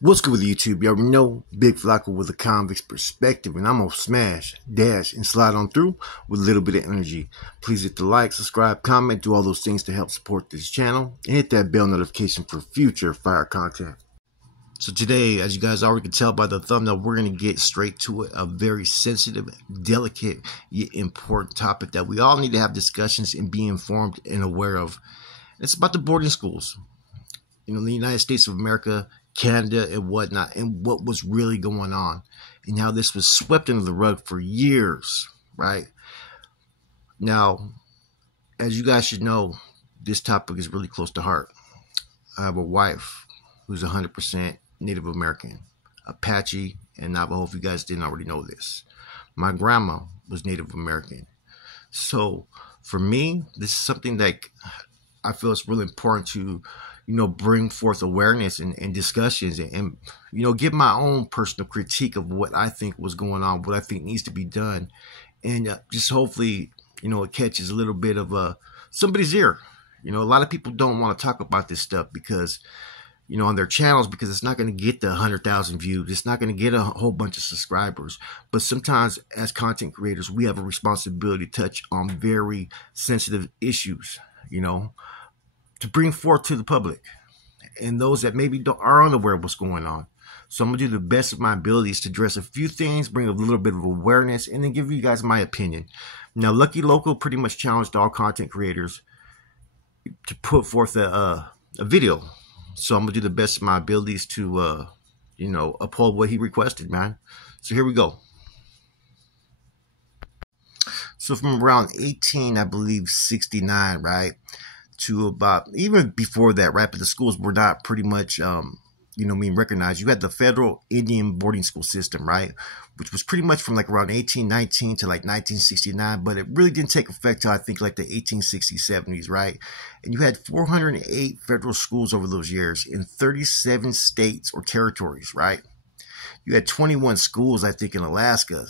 What's good with YouTube? You already know Big Flacco with a convict's perspective, and I'm gonna smash, dash, and slide on through with a little bit of energy. Please hit the like, subscribe, comment, do all those things to help support this channel, and hit that bell notification for future fire content. So today, as you guys already can tell by the thumbnail, we're gonna get straight to it. A very sensitive, delicate, yet important topic that we all need to have discussions and be informed and aware of. It's about the boarding schools. You know, the United States of America, Canada, and whatnot, and what was really going on, and how this was swept under the rug for years, right? Now, as you guys should know, this topic is really close to heart. I have a wife who's 100% Native American, Apache, and Navajo, if you guys didn't already know this. My grandma was Native American. So, for me, this is something that I feel it's really important to bring forth awareness and discussions and give my own personal critique of what I think was going on, what I think needs to be done. And just hopefully, it catches a little bit of somebody's ear. A lot of people don't want to talk about this stuff because, on their channels, because it's not going to get the 100,000 views. It's not going to get a whole bunch of subscribers. But sometimes as content creators, we have a responsibility to touch on very sensitive issues, to bring forth to the public and those that maybe are unaware of what's going on. So I'm going to do the best of my abilities to address a few things, bring a little bit of awareness, and then give you guys my opinion. Now, Lucky Local pretty much challenged all content creators to put forth a video. So I'm going to do the best of my abilities to, uphold what he requested, man. So here we go. So from around 18, I believe, 69, right? To about even before that, right? But the schools were not pretty much, recognized. You had the federal Indian boarding school system, right? Which was pretty much from like around 1819 to like 1969, but it really didn't take effect till I think like the 1860s, 70s, right? And you had 408 federal schools over those years in 37 states or territories, right? You had 21 schools, I think, in Alaska,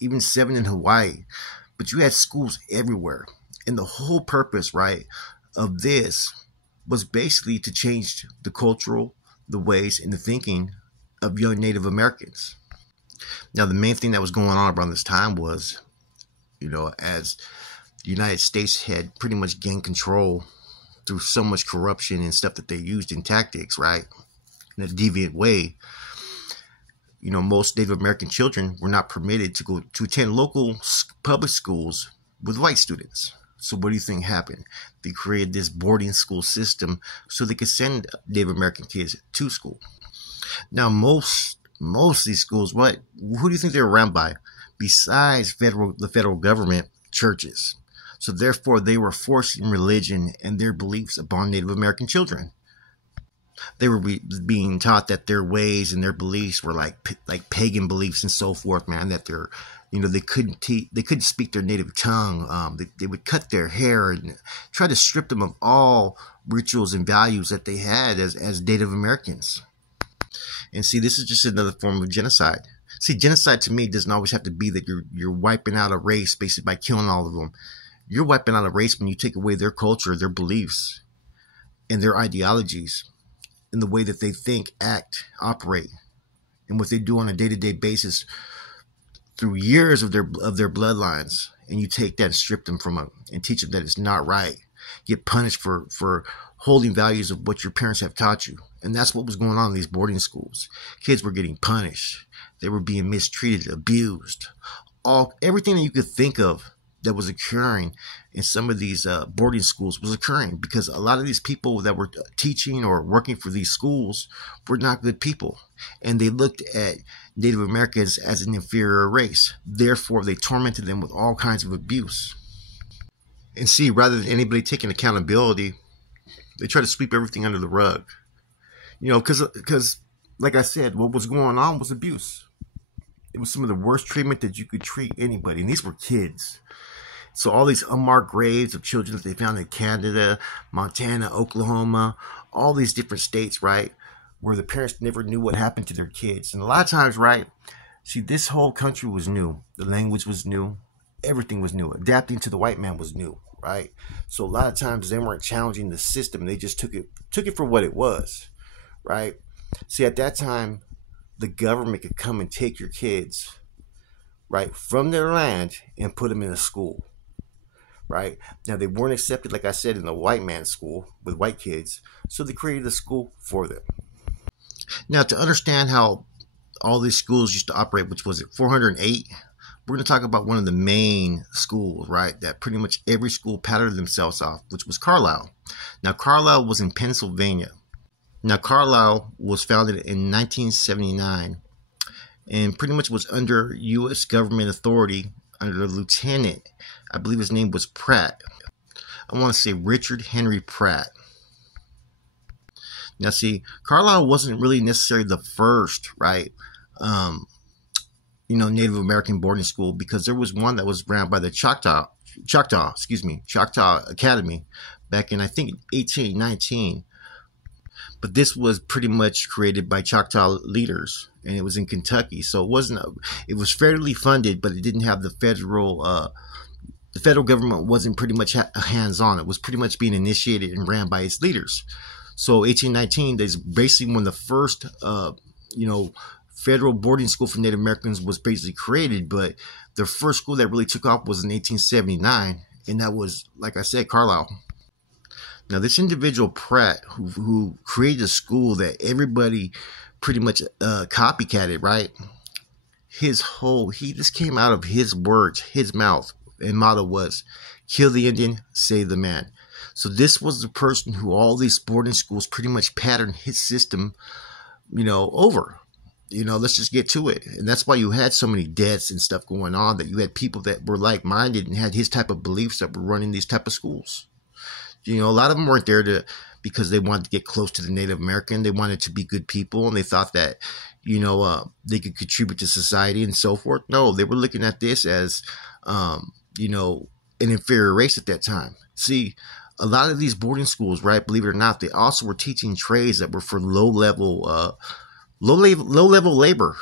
even 7 in Hawaii, but you had schools everywhere. And the whole purpose, right, of this was basically to change the cultural, the ways, and the thinking of young Native Americans. Now, the main thing that was going on around this time was, as the United States had pretty much gained control through so much corruption and stuff that they used in tactics, right, in a deviant way, most Native American children were not permitted to go to attend local public schools with white students. So what do you think happened? They created this boarding school system so they could send Native American kids to school. Now, most of these schools, who do you think they were run by? Besides the federal government, churches. So therefore, they were forcing religion and their beliefs upon Native American children. They were being taught that their ways and their beliefs were like pagan beliefs and so forth, man. That they're they couldn't speak their native tongue. They would cut their hair and try to strip them of all rituals and values that they had as Native Americans. And see, this is just another form of genocide. See, genocide to me doesn't always have to be that you're wiping out a race basically by killing all of them. You're wiping out a race when you take away their culture, their beliefs, and their ideologies, and the way that they think, act, operate, and what they do on a day-to-day basis through years of their bloodlines. And you take that and strip them from them and teach them that it's not right. Get punished for holding values of what your parents have taught you. And that's what was going on in these boarding schools. Kids were getting punished. They were being mistreated, abused. Everything that you could think of that was occurring in some of these boarding schools was occurring because a lot of these people that were teaching or working for these schools were not good people. And they looked at Native Americans as an inferior race. Therefore, they tormented them with all kinds of abuse. And see, rather than anybody taking accountability, they try to sweep everything under the rug. Because like I said, what was going on was abuse. It was some of the worst treatment that you could treat anybody. And these were kids. So all these unmarked graves of children that they found in Canada, Montana, Oklahoma, all these different states, right, where the parents never knew what happened to their kids. And a lot of times, right, see, this whole country was new. The language was new. Everything was new. Adapting to the white man was new, right? So a lot of times they weren't challenging the system. They just took it for what it was, right? See, at that time, the government could come and take your kids, right, from their land and put them in a school, right? Now, they weren't accepted, like I said, in the white man's school with white kids, so they created a school for them. Now, to understand how all these schools used to operate, which was it 408, we're going to talk about one of the main schools, right, that pretty much every school patterned themselves off, which was Carlisle. Now, Carlisle was in Pennsylvania. Now, Carlisle was founded in 1979 and pretty much was under U.S. government authority under the lieutenant, I believe his name was Pratt. I want to say Richard Henry Pratt. Now, see, Carlisle wasn't really necessarily the first, right, Native American boarding school, because there was one that was ran by the Choctaw Academy back in, I think, 1819. But this was pretty much created by Choctaw leaders, and it was in Kentucky. So it was federally funded, but it didn't have the federal government wasn't pretty much hands on. It was pretty much being initiated and ran by its leaders. So 1819 is basically when the first, federal boarding school for Native Americans was basically created. But the first school that really took off was in 1879, and that was, like I said, Carlisle. Now, this individual Pratt, who created a school that everybody pretty much copycatted, right? This came out of his words, his mouth, and motto was, "Kill the Indian, save the man." So this was the person who all these boarding schools pretty much patterned his system, over. Let's just get to it. And that's why you had so many deaths and stuff going on, that you had people that were like-minded and had his type of beliefs that were running these type of schools. A lot of them weren't there because they wanted to get close to the Native American. They wanted to be good people, and they thought that, they could contribute to society and so forth. No, they were looking at this as, an inferior race at that time. See, a lot of these boarding schools, right, believe it or not, they also were teaching trades that were for low-level labor.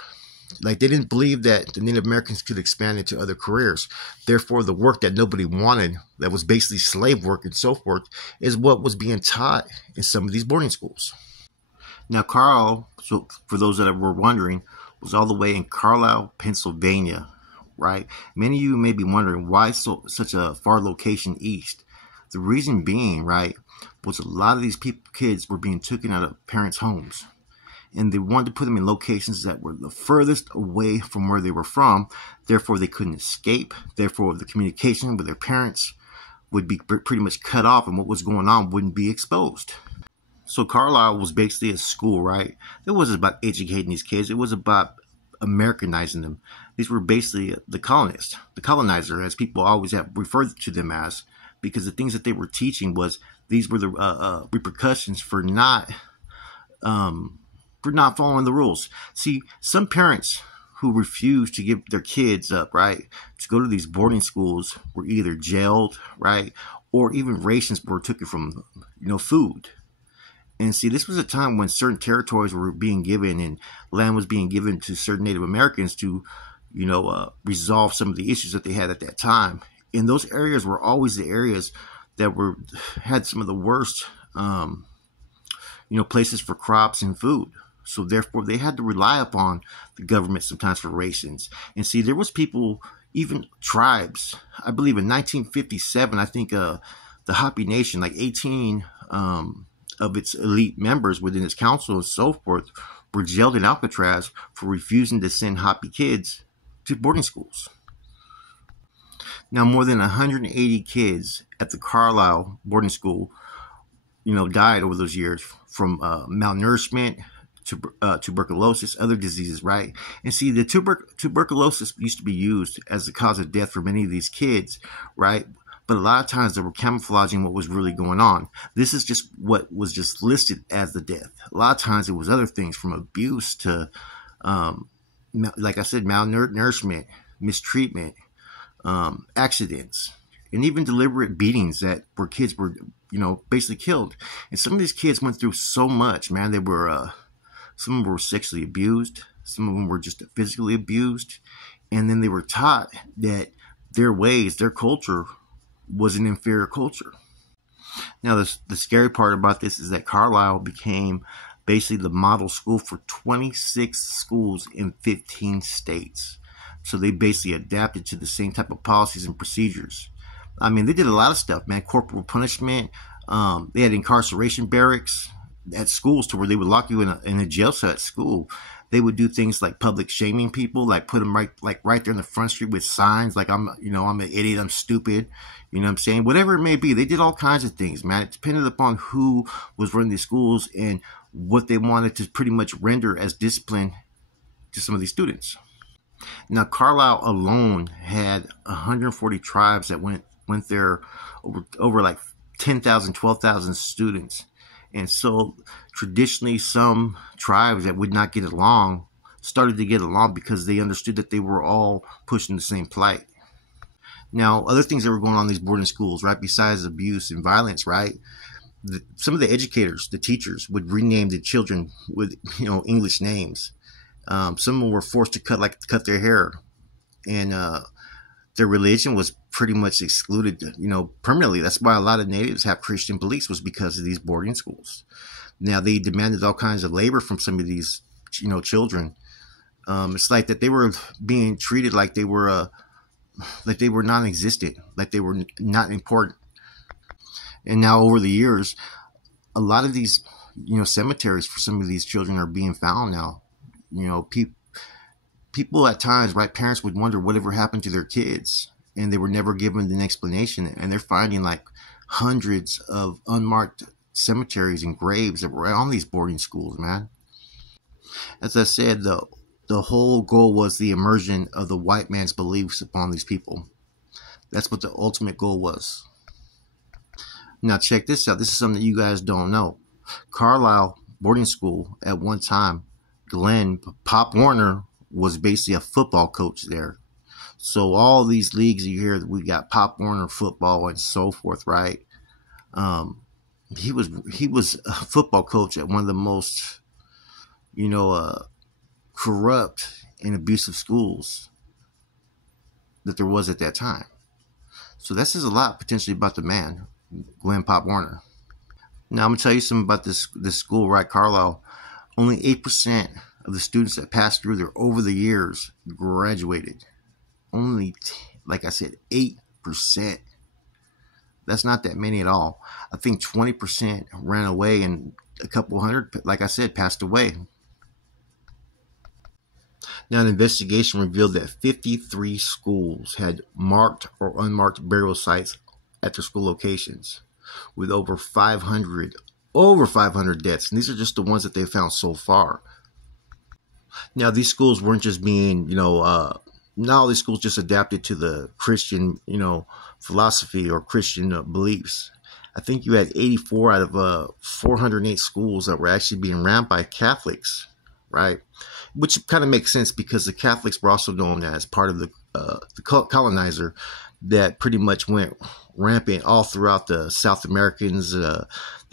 Like, they didn't believe that the Native Americans could expand into other careers. Therefore, the work that nobody wanted, that was basically slave work and so forth, is what was being taught in some of these boarding schools. Now, Carlisle, so for those that were wondering, was all the way in Carlisle, Pennsylvania, right? Many of you may be wondering why such a far location east. The reason being, right, was a lot of these kids were being taken out of parents' homes. And they wanted to put them in locations that were the furthest away from where they were from. Therefore, they couldn't escape. Therefore, the communication with their parents would be pretty much cut off, and what was going on wouldn't be exposed. So Carlisle was basically a school, right? It wasn't about educating these kids. It was about Americanizing them. These were basically the colonists, the colonizer, as people always have referred to them as, because the things that they were teaching was these were the repercussions for not following the rules. See, some parents who refused to give their kids up, right, to go to these boarding schools were either jailed, right, or even rations were taken from, food. And see, this was a time when certain territories were being given and land was being given to certain Native Americans to, resolve some of the issues that they had at that time. And those areas were always the areas that had some of the worst, places for crops and food. So therefore, they had to rely upon the government sometimes for rations. And see, there was people, even tribes. I believe in 1957, I think the Hopi Nation, like 18 of its elite members within its council and so forth, were jailed in Alcatraz for refusing to send Hopi kids to boarding schools. Now, more than 180 kids at the Carlisle boarding school, died over those years from malnourishment, tuberculosis, other diseases, right? And see, the tuberculosis used to be used as the cause of death for many of these kids, right? But a lot of times they were camouflaging what was really going on. This is just what was just listed as the death. A lot of times it was other things, from abuse to, like I said, malnourishment, mistreatment, accidents, and even deliberate beatings where kids were, basically killed. And some of these kids went through so much, man. They were, some of them were sexually abused. Some of them were just physically abused. And then they were taught that their ways, their culture was an inferior culture. Now, the scary part about this is that Carlisle became basically the model school for 26 schools in 15 states. So they basically adapted to the same type of policies and procedures. I mean, they did a lot of stuff, man. Corporal punishment. They had incarceration barracks at schools to where they would lock you in a jail cell at school. They would do things like public shaming people, like put them right there in the front street with signs like I'm an idiot, I'm stupid, you know what I'm saying? Whatever it may be, they did all kinds of things, man. It depended upon who was running these schools and what they wanted to pretty much render as discipline to some of these students. Now, Carlisle alone had 140 tribes that went there, over like 10,000, 12,000 students. And so traditionally, some tribes that would not get along started to get along because they understood that they were all pushing the same plight. Now, other things that were going on in these boarding schools, right, besides abuse and violence, right, some of the educators, the teachers, would rename the children with, English names. Some of them were forced to cut their hair, and their religion was pretty much excluded, permanently. That's why a lot of natives have Christian beliefs, was because of these boarding schools. Now, they demanded all kinds of labor from some of these, children. It's like that they were being treated like they were non-existent, like they were not important. And now, over the years, a lot of these, cemeteries for some of these children are being found now. People at times, right, parents would wonder whatever happened to their kids, and they were never given an explanation. And they're finding like hundreds of unmarked cemeteries and graves that were on these boarding schools, man. As I said, the whole goal was the immersion of the white man's beliefs upon these people. That's what the ultimate goal was. Now, check this out. This is something that you guys don't know. Carlisle boarding school, at one time, Glenn Pop Warner was basically a football coach there. So all these leagues you hear, we got Pop Warner football and so forth, right? He was a football coach at one of the most, corrupt and abusive schools that there was at that time. So that says a lot potentially about the man, Glenn Pop Warner. Now I'm gonna tell you something about this school, right, Carlisle. Only 8% of the students that passed through there over the years graduated. Only, like I said, 8%. That's not that many at all. I think 20% ran away, and a couple hundred, like I said, passed away. Now, an investigation revealed that 53 schools had marked or unmarked burial sites at their school locations, with over 500 deaths. And these are just the ones that they found so far. Now, these schools weren't just being, not all these schools just adapted to the Christian, philosophy or Christian beliefs. I think you had 84 out of 408 schools that were actually being ran by Catholics, right? Which kind of makes sense because the Catholics were also known as part of the colonizer that pretty much went rampant all throughout the South Americans, the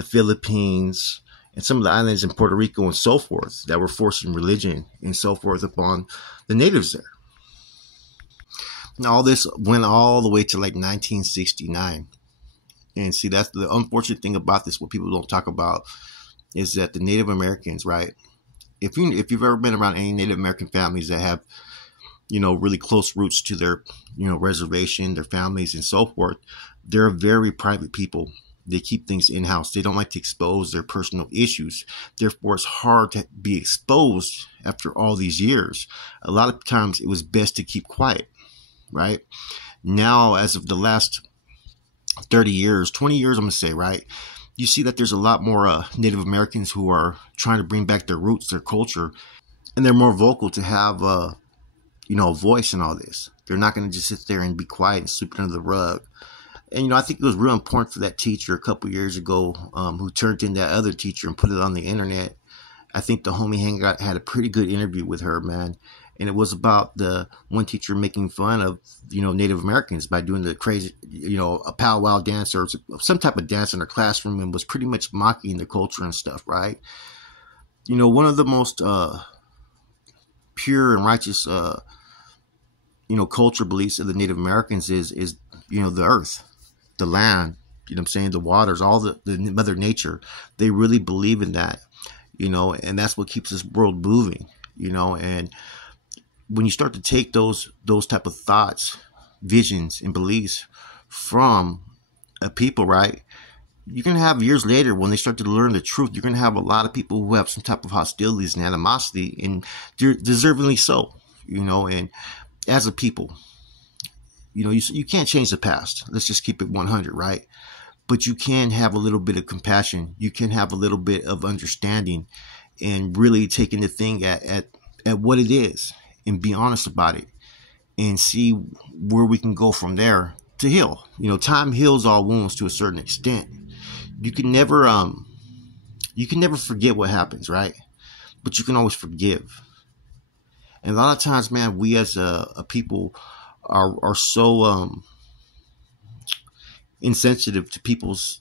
Philippines, and some of the islands in Puerto Rico and so forth, that were forcing religion and so forth upon the natives there. Now, all this went all the way to like 1969. And see, that's the unfortunate thing about this, what people don't talk about, is that the Native Americans, right? If you've ever been around any Native American families that have, really close roots to their, reservation, their families and so forth, they're very private people. They keep things in-house. They don't like to expose their personal issues. Therefore, it's hard to be exposed after all these years. A lot of times it was best to keep quiet, right? Now, as of the last 30 years, 20 years, I'm going to say, right? You see that there's a lot more Native Americans who are trying to bring back their roots, their culture, and they're more vocal to have, a voice in all this. They're not going to just sit there and be quiet and sweep it under the rug. And, I think it was real important for that teacher a couple years ago who turned in that other teacher and put it on the internet. I think the homie Hangout had a pretty good interview with her, man. And it was about the one teacher making fun of, Native Americans by doing the crazy, a powwow dance or some type of dance in her classroom, and was pretty much mocking the culture and stuff, right? One of the most pure and righteous, culture beliefs of the Native Americans is the earth, the land, the waters, all the Mother Nature. They really believe in that. and that's what keeps this world moving, and when you start to take those type of thoughts, visions, and beliefs from a people, right? You're going to have years later when they start to learn the truth, you're going to have a lot of people who have some type of hostilities and animosity, and deservingly so, and as a people, you can't change the past. Let's just keep it 100, right? But you can have a little bit of compassion. You can have a little bit of understanding and really taking the thing at what it is and be honest about it and see where we can go from there to heal. Time heals all wounds to a certain extent. You can never forget what happens, right? But you can always forgive. And a lot of times, man, we as a people are so insensitive to people's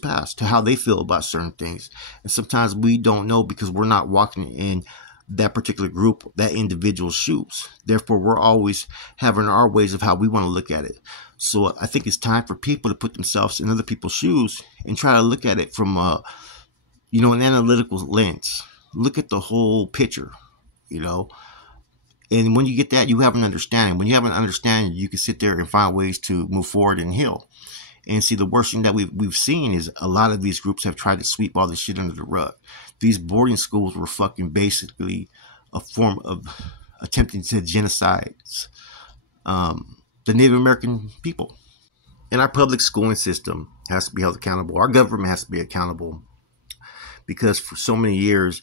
past, to how they feel about certain things. And sometimes we don't know because we're not walking in that particular group, that individual's shoes. Therefore, we're always having our ways of how we want to look at it. So I think it's time for people to put themselves in other people's shoes and try to look at it from an analytical lens. Look at the whole picture, and when you get that, you have an understanding. When you have an understanding, you can sit there and find ways to move forward and heal. And see, the worst thing that we've seen is a lot of these groups have tried to sweep all this shit under the rug. These boarding schools were fucking basically a form of attempting to genocide the Native American people. And our public schooling system has to be held accountable. Our government has to be accountable because for so many years,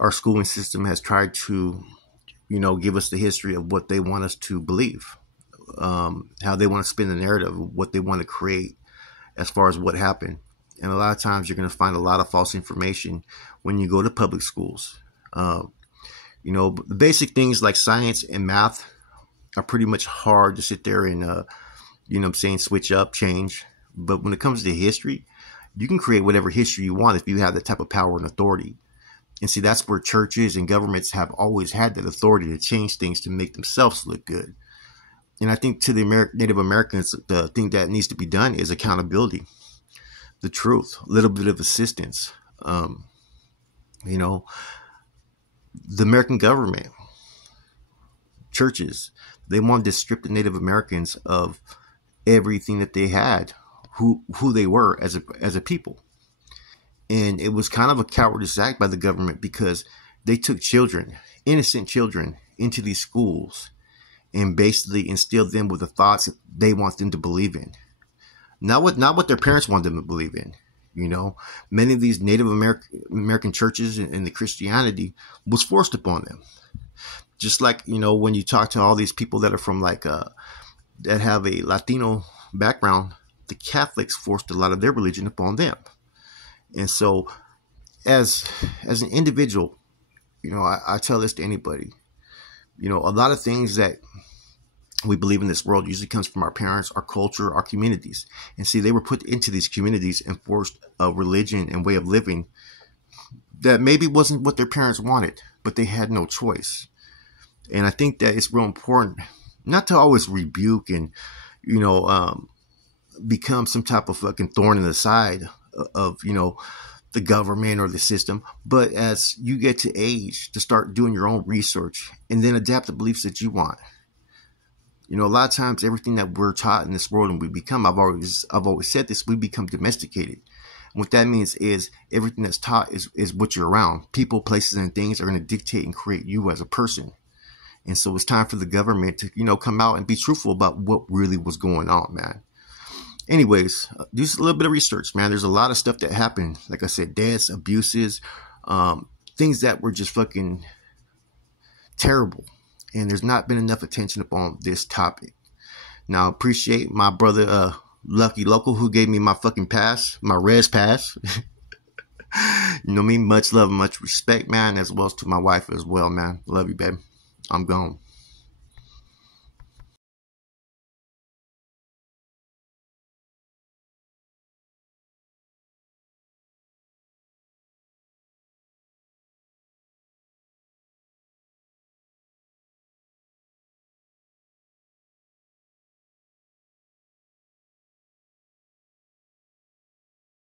our schooling system has tried to, give us the history of what they want us to believe. How they want to spin the narrative, what they want to create as far as what happened. And a lot of times you're going to find a lot of false information when you go to public schools. The basic things like science and math are pretty much hard to sit there and, switch up, change. But when it comes to history, you can create whatever history you want if you have that type of power and authority. And see, that's where churches and governments have always had that authority to change things to make themselves look good. And I think to the Native Americans, the thing that needs to be done is accountability, the truth, a little bit of assistance. The American government, churches, they wanted to strip the Native Americans of everything that they had, who they were as a people. And it was kind of a cowardice act by the government because they took children, innocent children, into these schools and basically instilled them with the thoughts that they want them to believe in. Not what their parents want them to believe in. Many of these Native American churches and the Christianity was forced upon them. Just like, when you talk to all these people that are from that have a Latino background, the Catholics forced a lot of their religion upon them. And so as an individual, I tell this to anybody, a lot of things that we believe in this world usually comes from our parents, our culture, our communities. And see, they were put into these communities and forced a religion and way of living that maybe wasn't what their parents wanted, but they had no choice. And I think that it's real important not to always rebuke and, become some type of fucking thorn in the side of, the government or the system, but as you get to age, to start doing your own research and then adapt the beliefs that you want. A lot of times everything that we're taught in this world and we become, I've always said this, we become domesticated. And what that means is everything that's taught is what you're around. People, places, and things are going to dictate and create you as a person. And so it's time for the government to, come out and be truthful about what really was going on, man. Anyways, do a little bit of research, man. There's a lot of stuff that happened. Like I said, deaths, abuses, things that were just fucking terrible. And there's not been enough attention upon this topic. Now, I appreciate my brother, Lucky Local, who gave me my fucking pass, my res pass. Me, much love and much respect, man, as well as to my wife as well, man. Love you, babe. I'm gone.